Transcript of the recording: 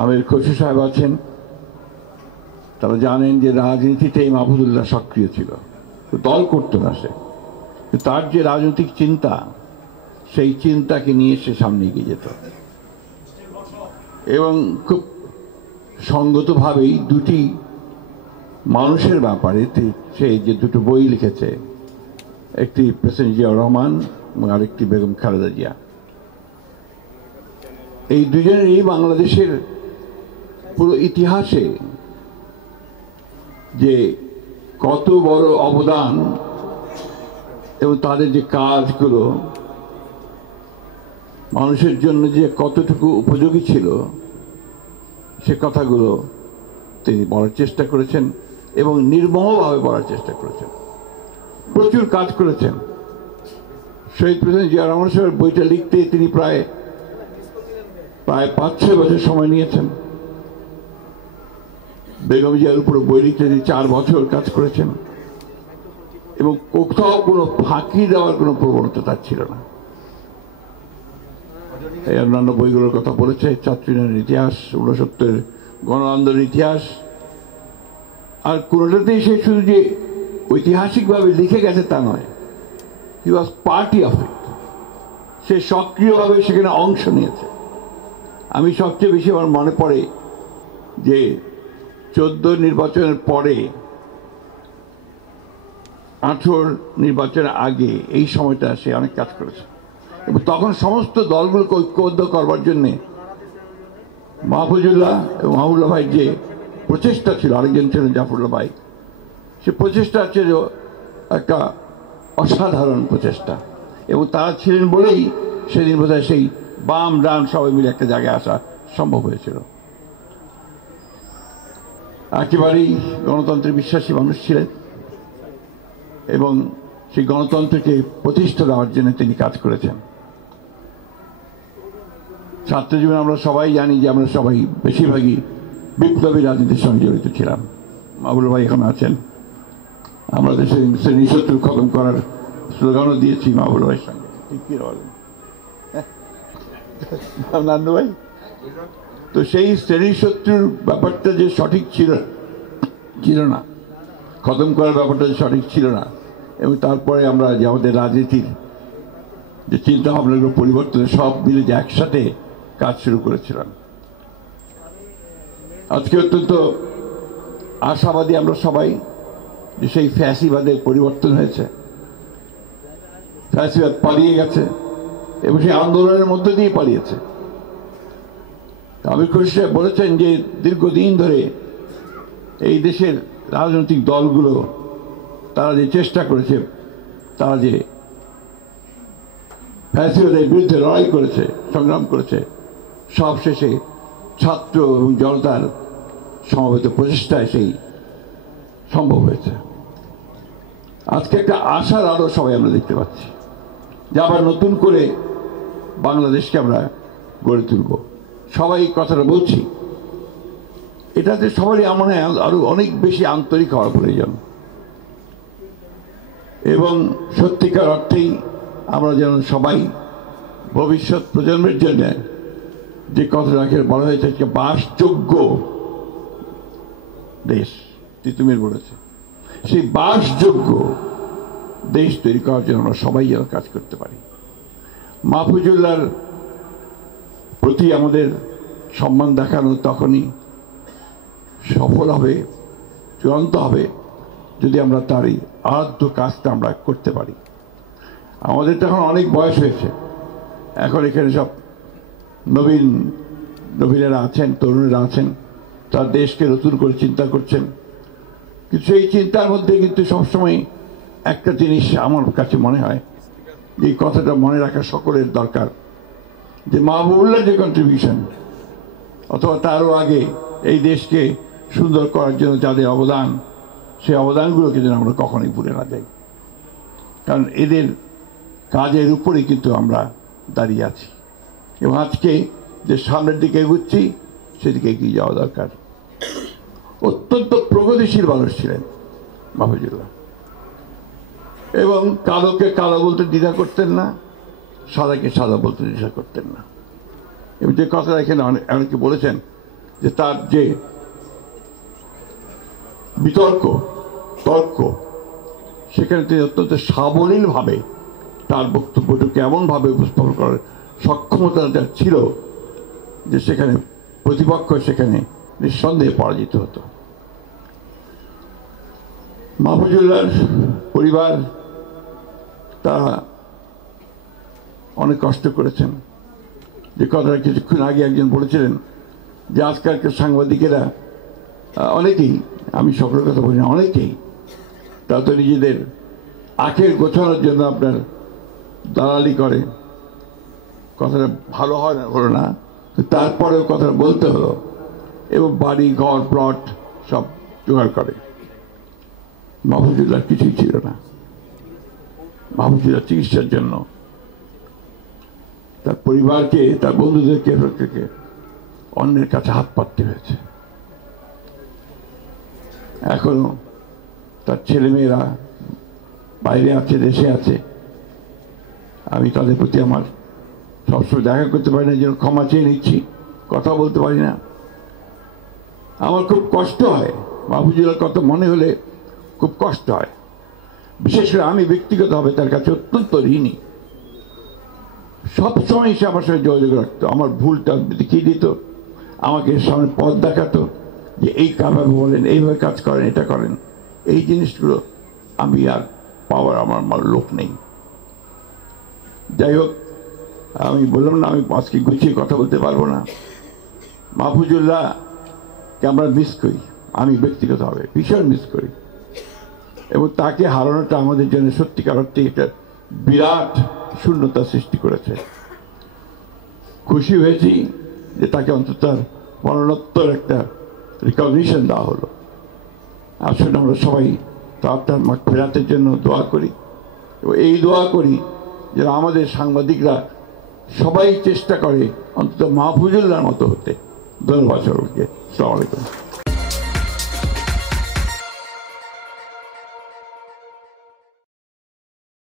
আমির খসরু সাহেব আছেন, তারা জানেন যে রাজনীতিতেই মাহফুজুল্লাহ সক্রিয় ছিল, দল করতো না সে। তার যে রাজনৈতিক চিন্তা, সেই চিন্তাকে নিয়ে সে সামনে এগিয়ে যেত এবং খুব সঙ্গতভাবেই দুটি মানুষের ব্যাপারে সে যে দুটো বই লিখেছে, একটি প্রেসিডেন্ট জিয়াউর রহমান এবং আরেকটি বেগম খালেদা জিয়া। এই দুজনেরই বাংলাদেশের পুরো ইতিহাসে যে কত বড় অবদান এবং তাদের যে কাজগুলো মানুষের জন্য যে কতটুকু উপযোগী ছিল, সে কথাগুলো তিনি বলার চেষ্টা করেছেন এবং নির্মমভাবে বলার চেষ্টা করেছেন। প্রচুর কাজ করেছেন। শহীদ প্রেসিডেন্ট জিয়া রহমান সাহেবের বইটা লিখতে তিনি প্রায় 5-6 বছর সময় নিয়েছেন। বেগম জিয়ার উপর বই লিখতে তিনি 4 বছর কাজ করেছেন এবং কোথাও কোনো ফাঁকি দেওয়ার কোনো প্রবণতা তার ছিল না। এই অন্যান্য বইগুলোর কথা বলেছে, ছাত্র ইউনিয়নের ইতিহাস, 69 গণ আন্দোলনের ইতিহাস, আর কোনোটাতেই সে শুধু যে ঐতিহাসিকভাবে লিখে গেছে তা নয়, হি ওয়াজ পার্টি অফ ইট। সে সক্রিয়ভাবে সেখানে অংশ নিয়েছে। আমি সবচেয়ে বেশি আমার মনে পড়ে যে 14 নির্বাচনের পরে 18 নির্বাচনের আগে এই সময়টা সে অনেক কাজ করেছে এবং তখন সমস্ত দলগুলোকে ঐক্যবদ্ধ করবার জন্যে মাহফুজুল্লাহ এবং মাহবুবুল্লাহ ভাই যে প্রচেষ্টা ছিল, আরেকজন ছিলেন জাফরুল্লাহ ভাই, সে প্রচেষ্টা ছিল একটা অসাধারণ প্রচেষ্টা এবং তারা ছিলেন বলেই সেদিন বোধহয় সেই বাম ডান সবাই মিলে একটা জায়গায় আসা সম্ভব হয়েছিল। একেবারেই গণতন্ত্রে বিশ্বাসী মানুষ ছিলেন এবং সেই গণতন্ত্রকে প্রতিষ্ঠা দেওয়ার জন্য তিনি কাজ করেছেন। ছাত্র জীবনে আমরা সবাই জানি যে আমরা সবাই বেশিরভাগই বিপ্লবী রাজনীতির সঙ্গে জড়িত ছিলাম। মাহবুবুল ভাই এখন আছেন, আমরা দেশের শ্রেণী শত্রু খতম করার স্লোগানও দিয়েছি মাহবুবুল ভাইয়ের সঙ্গে। ঠিক কি বলেন নান্নু ভাই? তো সেই শ্রেণী শত্রুর ব্যাপারটা যে সঠিক ছিল না, খতম করার ব্যাপারটা যে সঠিক ছিল না, এবং তারপরে আমরা যে আমাদের রাজনীতির যে চিন্তা ভাবনাগুলো পরিবর্তনে সব মিলে যে একসাথে কাজ শুরু করেছিলাম। আজকে অত্যন্ত আশাবাদী আমরা সবাই যে সেই ফ্যাসিবাদের পরিবর্তন হয়েছে, ফ্যাসিবাদ পালিয়ে গেছে এবং সেই আন্দোলনের মধ্যে দিয়ে পালিয়েছে। আমির খসরু সাহেব বলেছেন যে দীর্ঘদিন ধরে এই দেশের রাজনৈতিক দলগুলো তারা যে চেষ্টা করেছে, তারা যে ফ্যাসিবাদের বিরুদ্ধে লড়াই করেছে, সংগ্রাম করেছে, সব শেষে ছাত্র এবং জনতার সমবেত প্রচেষ্টায় সেই সম্ভব হয়েছে। আজকে একটা আশার আলো সবাই আমরা দেখতে পাচ্ছি যে আবার নতুন করে বাংলাদেশকে আমরা গড়ে তুলব। সবাই কথাটা বলছি, এটাতে সবারই আমার আরো অনেক বেশি আন্তরিক হওয়ার প্রয়োজন এবং সত্যিকার অর্থেই আমরা যেন সবাই ভবিষ্যৎ প্রজন্মের জন্য যে কথাটাকে বলা হয়েছে বাসযোগ্য দেশ, তিতুমির বলেছে, সেই বাসযোগ্য দেশ তৈরি করার জন্য আমরা সবাই যেন কাজ করতে পারি। মাহফুজুল্লাহর প্রতি আমাদের সম্মান দেখানো তখনই সফল হবে, চূড়ান্ত হবে, যদি আমরা তার এই আরাধ্য কাজটা আমরা করতে পারি। আমাদের তো এখন অনেক বয়স হয়েছে, এখন এখানে সব নবীনেরা আছেন, তরুণেরা আছেন, তার দেশকে নতুন করে চিন্তা করছেন। কিন্তু সেই চিন্তার মধ্যে কিন্তু সবসময় একটা জিনিস আমার কাছে মনে হয়, এই কথাটা মনে রাখা সকলের দরকার, যে মাহবুবুল্লাহ যে কন্ট্রিবিউশন অথবা তারও আগে এই দেশকে সুন্দর করার জন্য যাদের অবদান, সেই অবদানগুলোকে যেন আমরা কখনোই ভুলে না যাই। কারণ এদের কাজের উপরেই কিন্তু আমরা দাঁড়িয়ে আছি এবং আজকে যে সামনের দিকে এগুচ্ছি সেদিকে এগিয়ে যাওয়া দরকার। অত্যন্ত প্রগতিশীল মানুষ ছিলেন মাহফুজুল্লাহ এবং কালোকে কালো বলতে দ্বিধা করতেন না, সাদাকে সাদা বলতে দ্বিধা করতেন না। এবং যে কথাটা এখানে অনেকে বলেছেন যে তার যে তর্ক সেখানে তিনি অত্যন্ত সাবলীলভাবে তার বক্তব্যটাকে এমনভাবে উপস্থাপন করার সক্ষমতা যার ছিল যে সেখানে প্রতিপক্ষ সেখানে নিঃসন্দেহে পরাজিত হতো। মাহফুজুল্লাহর পরিবার তারা অনেক কষ্ট করেছেন। যে কথাটা কিছুক্ষণ আগে একজন বলেছিলেন যে আজকালকার সাংবাদিকেরা অনেকেই, আমি সকলের কথা বলি না, অনেকেই তা তো নিজেদের আখের গোছানোর জন্য আপনার দালালি করে। কথাটা ভালো হয় না, হলো না, তারপরেও কথাটা বলতে হলো, এবং বাড়ি ঘর প্লট সব জোগাড় করে। মাহফুজুল্লাহর কিছুই ছিল না। মাহফুজুল্লাহ চিকিৎসার জন্য তার পরিবারকে, তার বন্ধুদেরকে থেকে অন্যের কাছে হাত পাততে হয়েছে। এখনো তার ছেলেমেয়েরা বাইরে আছে, দেশে আছে। আমি তাদের প্রতি আমার সবসময় দেখা করতে পারি না, যেন ক্ষমা চেয়ে নিচ্ছি, কথা বলতে পারি না। আমার খুব কষ্ট হয়, মাহফুজুল্লাহর কথা মনে হলে খুব কষ্ট হয়। বিশেষ করে আমি ব্যক্তিগতভাবে তার কাছে অত্যন্ত ঋণী। সবসময় সে আমার সঙ্গে যোগাযোগ রাখতো, আমার ভুলটা দেখিয়ে দিত, আমাকে সামনে পথ দেখাতো যে এই কাজভাবে বলেন, এইভাবে কাজ করেন, এটা করেন। এই জিনিসগুলো আমি আর পাওয়ার আমার লোক নেই। যাই হোক, আমি বললাম না আমি আজকে গুছিয়ে কথা বলতে পারবো না। মাহফুজুল্লাহকে আমরা মিস করি, আমি ব্যক্তিগতভাবে ভীষণ মিস করি, এবং তাকে হারানোটা আমাদের জন্য সত্যিকার অর্থে একটা বিরাট শূন্যতা সৃষ্টি করেছে। খুশি হয়েছি যে তাকে অন্তত মরণোত্তর একটা রিকগনিশন দেওয়া হলো। আসলে আমরা সবাই তার মাগফিরাতের জন্য দোয়া করি, এবং এই দোয়া করি যেন আমাদের সাংবাদিকরা সবাই চেষ্টা করে অন্তত মাহফুজুল্লাহর মতো হতে। ধন্যবাদ সকলকে। আসসালামু আলাইকুম।